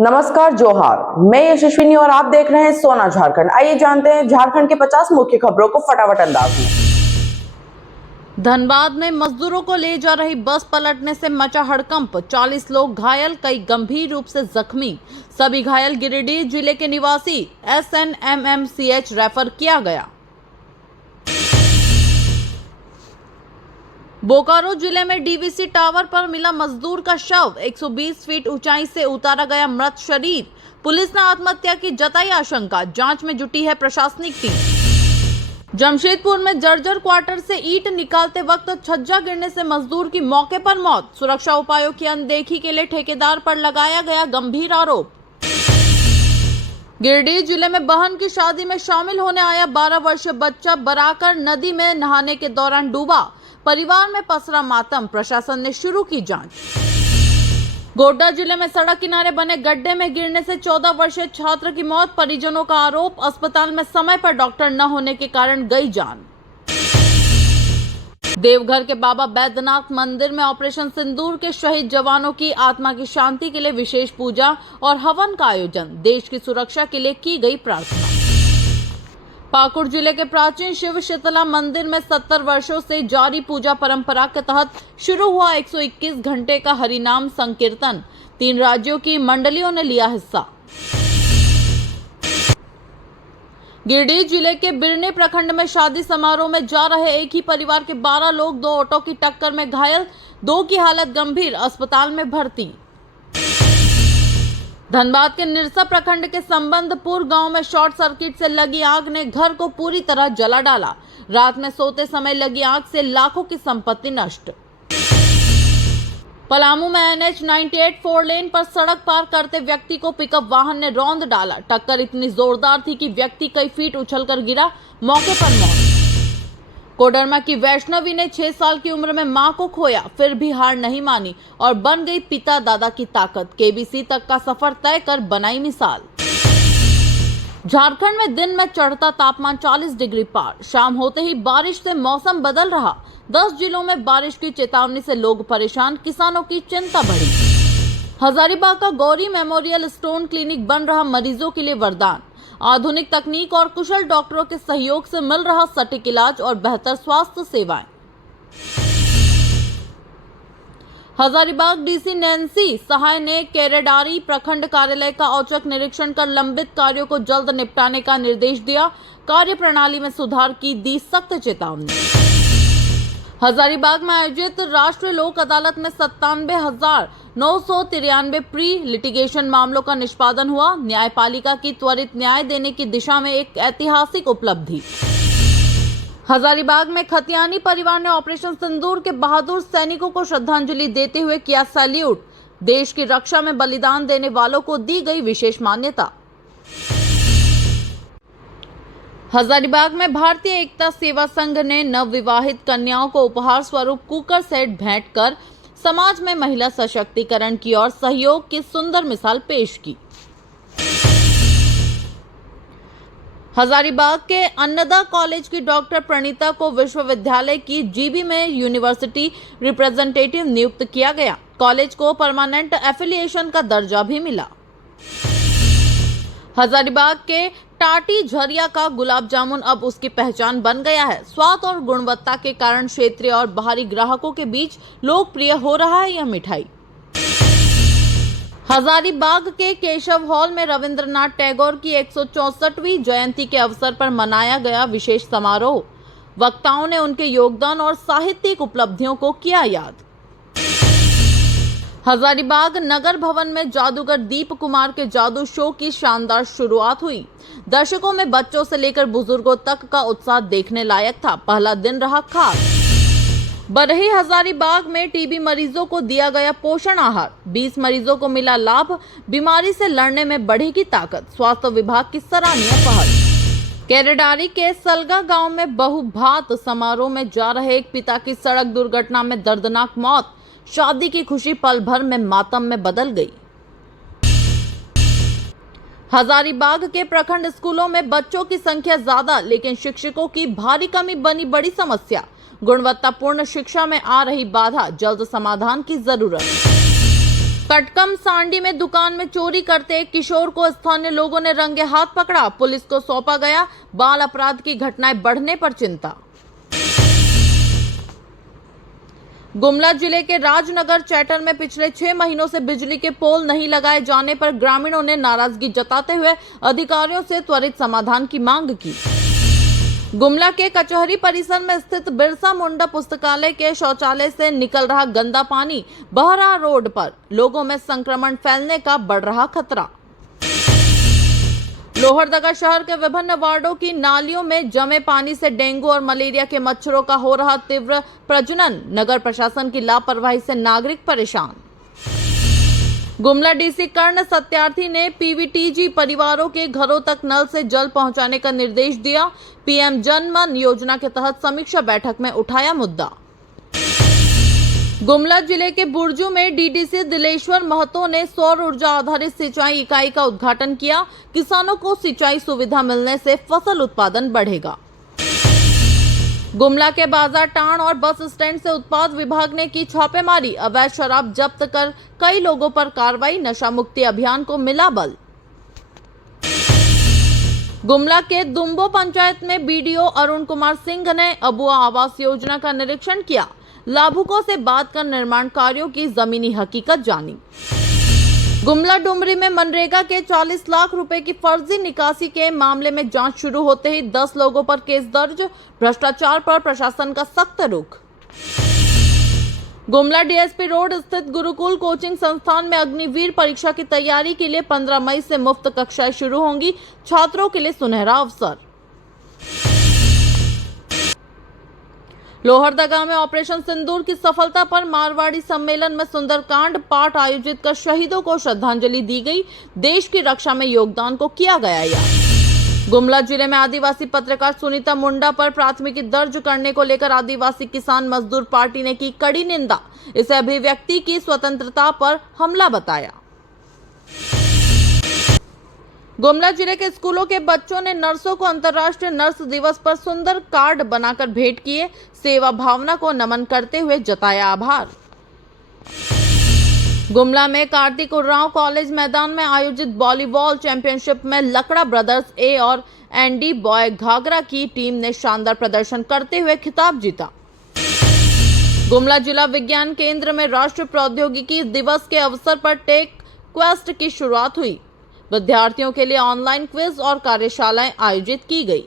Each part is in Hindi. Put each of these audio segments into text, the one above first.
नमस्कार, जोहार। मैं यशस्विनी और आप देख रहे हैं सोना झारखंड। आइए जानते हैं झारखंड के 50 मुख्य खबरों को फटाफट अंदाज में। धनबाद में मजदूरों को ले जा रही बस पलटने से मचा हड़कंप, 40 लोग घायल, कई गंभीर रूप से जख्मी। सभी घायल गिरिडीह जिले के निवासी SNMMCH रेफर किया गया। बोकारो जिले में DVC टावर पर मिला मजदूर का शव, 120 फीट ऊंचाई से उतारा गया मृत शरीर। पुलिस ने आत्महत्या की जताई आशंका, जांच में जुटी है प्रशासनिक टीम। जमशेदपुर में जर्जर क्वार्टर से ईंट निकालते वक्त छज्जा गिरने से मजदूर की मौके पर मौत। सुरक्षा उपायों की अनदेखी के लिए ठेकेदार पर लगाया गया गंभीर आरोप। गिरिडीह जिले में बहन की शादी में शामिल होने आया 12 वर्षीय बच्चा बराकर नदी में नहाने के दौरान डूबा। परिवार में पसरा मातम, प्रशासन ने शुरू की जांच। गोड्डा जिले में सड़क किनारे बने गड्ढे में गिरने से 14 वर्षीय छात्र की मौत। परिजनों का आरोप, अस्पताल में समय पर डॉक्टर न होने के कारण गई जान। देवघर के बाबा बैद्यनाथ मंदिर में ऑपरेशन सिंदूर के शहीद जवानों की आत्मा की शांति के लिए विशेष पूजा और हवन का आयोजन। देश की सुरक्षा के लिए की गई प्रार्थना। पाकुड़ जिले के प्राचीन शिव शीतला मंदिर में 70 वर्षों से जारी पूजा परंपरा के तहत शुरू हुआ 121 घंटे का हरिनाम संकीर्तन। 3 राज्यों की मंडलियों ने लिया हिस्सा। गिरिडीह जिले के बिरने प्रखंड में शादी समारोह में जा रहे एक ही परिवार के 12 लोग 2 ऑटो की टक्कर में घायल, 2 की हालत गंभीर, अस्पताल में भर्ती। धनबाद के निरसा प्रखंड के संबंधपुर गांव में शॉर्ट सर्किट से लगी आग ने घर को पूरी तरह जला डाला। रात में सोते समय लगी आग से लाखों की संपत्ति नष्ट। पलामू में NH 98 4 लेन पर सड़क पार करते व्यक्ति को पिकअप वाहन ने रौंद डाला। टक्कर इतनी जोरदार थी कि व्यक्ति कई फीट उछलकर गिरा, मौके पर मौत। कोडरमा की वैष्णवी ने 6 साल की उम्र में मां को खोया, फिर भी हार नहीं मानी और बन गई पिता दादा की ताकत। KBC तक का सफर तय कर बनाई मिसाल। झारखंड में दिन में चढ़ता तापमान 40 डिग्री पार, शाम होते ही बारिश से मौसम बदल रहा। 10 जिलों में बारिश की चेतावनी से लोग परेशान, किसानों की चिंता बढ़ी। हजारीबाग का गौरी मेमोरियल स्टोन क्लिनिक बन रहा मरीजों के लिए वरदान। आधुनिक तकनीक और कुशल डॉक्टरों के सहयोग से मिल रहा सटीक इलाज और बेहतर स्वास्थ्य सेवाएं। हजारीबाग DC नैन्सी सहाय ने केरेडारी प्रखंड कार्यालय का औचक निरीक्षण कर लंबित कार्यों को जल्द निपटाने का निर्देश दिया। कार्य प्रणाली में सुधार की दी सख्त चेतावनी। हजारीबाग में आयोजित राष्ट्रीय लोक अदालत में 97,993 प्री लिटिगेशन मामलों का निष्पादन हुआ। न्यायपालिका की त्वरित न्याय देने की दिशा में एक ऐतिहासिक उपलब्धि। हजारीबाग में खतियानी परिवार ने ऑपरेशन सिंदूर के बहादुर सैनिकों को श्रद्धांजलि देते हुए किया सैल्यूट। देश की रक्षा में बलिदान देने वालों को दी गई विशेष मान्यता। हजारीबाग में भारतीय एकता सेवा संघ ने नवविवाहित कन्याओं को उपहार स्वरूप कुकर सेट भेंट कर समाज में महिला सशक्तिकरण की और सहयोग की सुंदर मिसाल पेश की। हजारीबाग के अन्नदा कॉलेज की डॉक्टर प्रणीता को विश्वविद्यालय की GB में यूनिवर्सिटी रिप्रेजेंटेटिव नियुक्त किया गया। कॉलेज को परमानेंट एफिलिएशन का दर्जा भी मिला। हजारीबाग के टाटी झरिया का गुलाब जामुन अब उसकी पहचान बन गया है। स्वाद और गुणवत्ता के कारण क्षेत्रीय और बाहरी ग्राहकों के बीच लोकप्रिय हो रहा है यह मिठाई। हजारीबाग के केशव हॉल में रविंद्रनाथ टैगोर की 164वीं जयंती के अवसर पर मनाया गया विशेष समारोह। वक्ताओं ने उनके योगदान और साहित्यिक उपलब्धियों को किया याद। हजारीबाग नगर भवन में जादूगर दीप कुमार के जादू शो की शानदार शुरुआत हुई। दर्शकों में बच्चों से लेकर बुजुर्गों तक का उत्साह देखने लायक था। पहला दिन रहा खास। बरही हजारीबाग में TB मरीजों को दिया गया पोषण आहार, 20 मरीजों को मिला लाभ। बीमारी से लड़ने में बढ़ेगी ताकत, स्वास्थ्य विभाग की सराहनीय पहल। केरेडारी के सलगा गांव में बहुभात समारोह में जा रहे एक पिता की सड़क दुर्घटना में दर्दनाक मौत। शादी की खुशी पल भर में मातम में बदल गई। हजारीबाग के प्रखंड स्कूलों में बच्चों की संख्या ज्यादा, लेकिन शिक्षकों की भारी कमी बनी बड़ी समस्या। गुणवत्तापूर्ण शिक्षा में आ रही बाधा, जल्द समाधान की जरूरत। कटकम सांडी में दुकान में चोरी करते एक किशोर को स्थानीय लोगों ने रंगे हाथ पकड़ा, पुलिस को सौंपा गया। बाल अपराध की घटनाएं बढ़ने पर चिंता। गुमला जिले के राजनगर चैटर में पिछले 6 महीनों से बिजली के पोल नहीं लगाए जाने पर ग्रामीणों ने नाराजगी जताते हुए अधिकारियों से त्वरित समाधान की मांग की। गुमला के कचहरी परिसर में स्थित बिरसा मुंडा पुस्तकालय के शौचालय से निकल रहा गंदा पानी बह रहा रोड पर, लोगों में संक्रमण फैलने का बढ़ रहा खतरा। लोहरदगा शहर के विभिन्न वार्डों की नालियों में जमे पानी से डेंगू और मलेरिया के मच्छरों का हो रहा तीव्र प्रजनन, नगर प्रशासन की लापरवाही से नागरिक परेशान। गुमला डीसी कर्ण सत्यार्थी ने पीवीटीजी परिवारों के घरों तक नल से जल पहुंचाने का निर्देश दिया। पीएम जन मन योजना के तहत समीक्षा बैठक में उठाया मुद्दा। गुमला जिले के बुर्जू में डीडीसी दिलेश्वर महतो ने सौर ऊर्जा आधारित सिंचाई इकाई का उद्घाटन किया। किसानों को सिंचाई सुविधा मिलने से फसल उत्पादन बढ़ेगा। गुमला के बाजार टाण और बस स्टैंड से उत्पाद विभाग ने की छापेमारी, अवैध शराब जब्त कर कई लोगों पर कार्रवाई, नशा मुक्ति अभियान को मिला बल। गुमला के दुम्बो पंचायत में बीडीओ अरुण कुमार सिंह ने अबुआ आवास योजना का निरीक्षण किया, लाभुकों से बात कर निर्माण कार्यों की जमीनी हकीकत जानी। गुमला डुमरी में मनरेगा के 40 लाख रुपए की फर्जी निकासी के मामले में जांच शुरू होते ही 10 लोगों पर केस दर्ज, भ्रष्टाचार पर प्रशासन का सख्त रुख। गुमला डीएसपी रोड स्थित गुरुकुल कोचिंग संस्थान में अग्निवीर परीक्षा की तैयारी के लिए 15 मई से मुफ्त कक्षाएं शुरू होंगी, छात्रों के लिए सुनहरा अवसर। लोहरदगा में ऑपरेशन सिंदूर की सफलता पर मारवाड़ी सम्मेलन में सुंदरकांड पाठ आयोजित कर शहीदों को श्रद्धांजलि दी गई, देश की रक्षा में योगदान को किया गया याद। गुमला जिले में आदिवासी पत्रकार सुनीता मुंडा पर प्राथमिकी दर्ज करने को लेकर आदिवासी किसान मजदूर पार्टी ने की कड़ी निंदा, इसे अभिव्यक्ति की स्वतंत्रता पर हमला बताया। गुमला जिले के स्कूलों के बच्चों ने नर्सों को अंतर्राष्ट्रीय नर्स दिवस पर सुंदर कार्ड बनाकर भेंट किए, सेवा भावना को नमन करते हुए जताया आभार। गुमला में कार्तिक उर्राव कॉलेज मैदान में आयोजित वॉलीबॉल चैंपियनशिप में लकड़ा ब्रदर्स ए और एनडी बॉय घाघरा की टीम ने शानदार प्रदर्शन करते हुए खिताब जीता। गुमला जिला विज्ञान केंद्र में राष्ट्रीय प्रौद्योगिकी दिवस के अवसर पर टेक क्वेस्ट की शुरुआत हुई, विद्यार्थियों के लिए ऑनलाइन क्विज और कार्यशालाएं आयोजित की गई।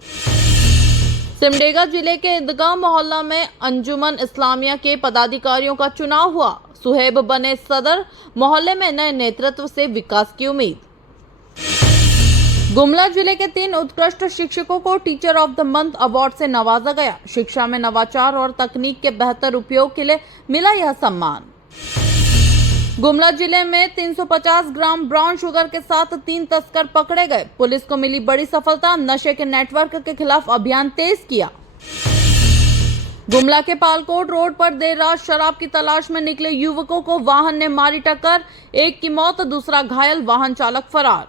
सिमडेगा जिले के ईदगाह मोहल्ला में अंजुमन इस्लामिया के पदाधिकारियों का चुनाव हुआ, सुहेब बने सदर, मोहल्ले में नए नेतृत्व से विकास की उम्मीद। गुमला जिले के 3 उत्कृष्ट शिक्षकों को teacher of the month award से नवाजा गया, शिक्षा में नवाचार और तकनीक के बेहतर उपयोग के लिए मिला यह सम्मान। गुमला जिले में 350 ग्राम ब्राउन शुगर के साथ 3 तस्कर पकड़े गए, पुलिस को मिली बड़ी सफलता, नशे के नेटवर्क के खिलाफ अभियान तेज किया। गुमला के पालकोट रोड पर देर रात शराब की तलाश में निकले युवकों को वाहन ने मारी टक्कर, एक की मौत, दूसरा घायल, वाहन चालक फरार।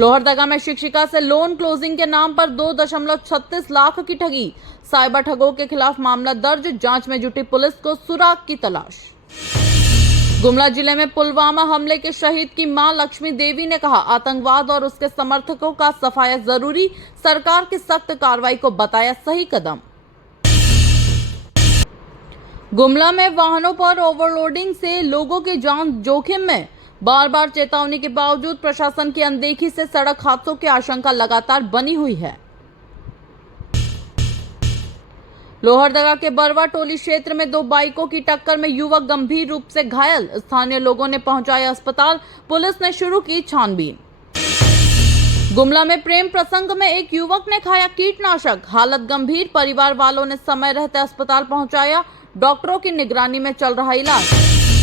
लोहरदगा में शिक्षिका से लोन क्लोजिंग के नाम पर 2.36 लाख की ठगी, साइबर ठगों के खिलाफ मामला दर्ज, जांच में जुटी पुलिस को सुराग की तलाश। गुमला जिले में पुलवामा हमले के शहीद की मां लक्ष्मी देवी ने कहा, आतंकवाद और उसके समर्थकों का सफाया जरूरी, सरकार की सख्त कार्रवाई को बताया सही कदम। गुमला में वाहनों पर ओवरलोडिंग से लोगों की जान जोखिम में, बार बार चेतावनी के बावजूद प्रशासन की अनदेखी से सड़क हादसों की आशंका लगातार बनी हुई है। लोहरदगा के बरवा टोली क्षेत्र में 2 बाइकों की टक्कर में युवक गंभीर रूप से घायल, स्थानीय लोगों ने पहुंचाया अस्पताल, पुलिस ने शुरू की छानबीन। गुमला में प्रेम प्रसंग में एक युवक ने खाया कीटनाशक, हालत गंभीर, परिवार वालों ने समय रहते अस्पताल पहुंचाया, डॉक्टरों की निगरानी में चल रहा इलाज।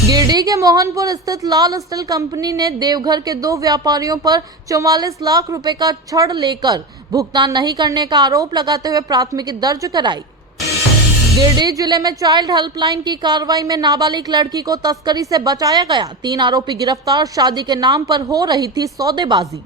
गिरिडीह के मोहनपुर स्थित लाल स्टील कंपनी ने देवघर के 2 व्यापारियों पर 44 लाख रुपए का छड़ लेकर भुगतान नहीं करने का आरोप लगाते हुए प्राथमिकी दर्ज कराई। गिरिडीह जिले में चाइल्ड हेल्पलाइन की कार्रवाई में नाबालिग लड़की को तस्करी से बचाया गया, 3 आरोपी गिरफ्तार, शादी के नाम पर हो रही थी सौदेबाजी।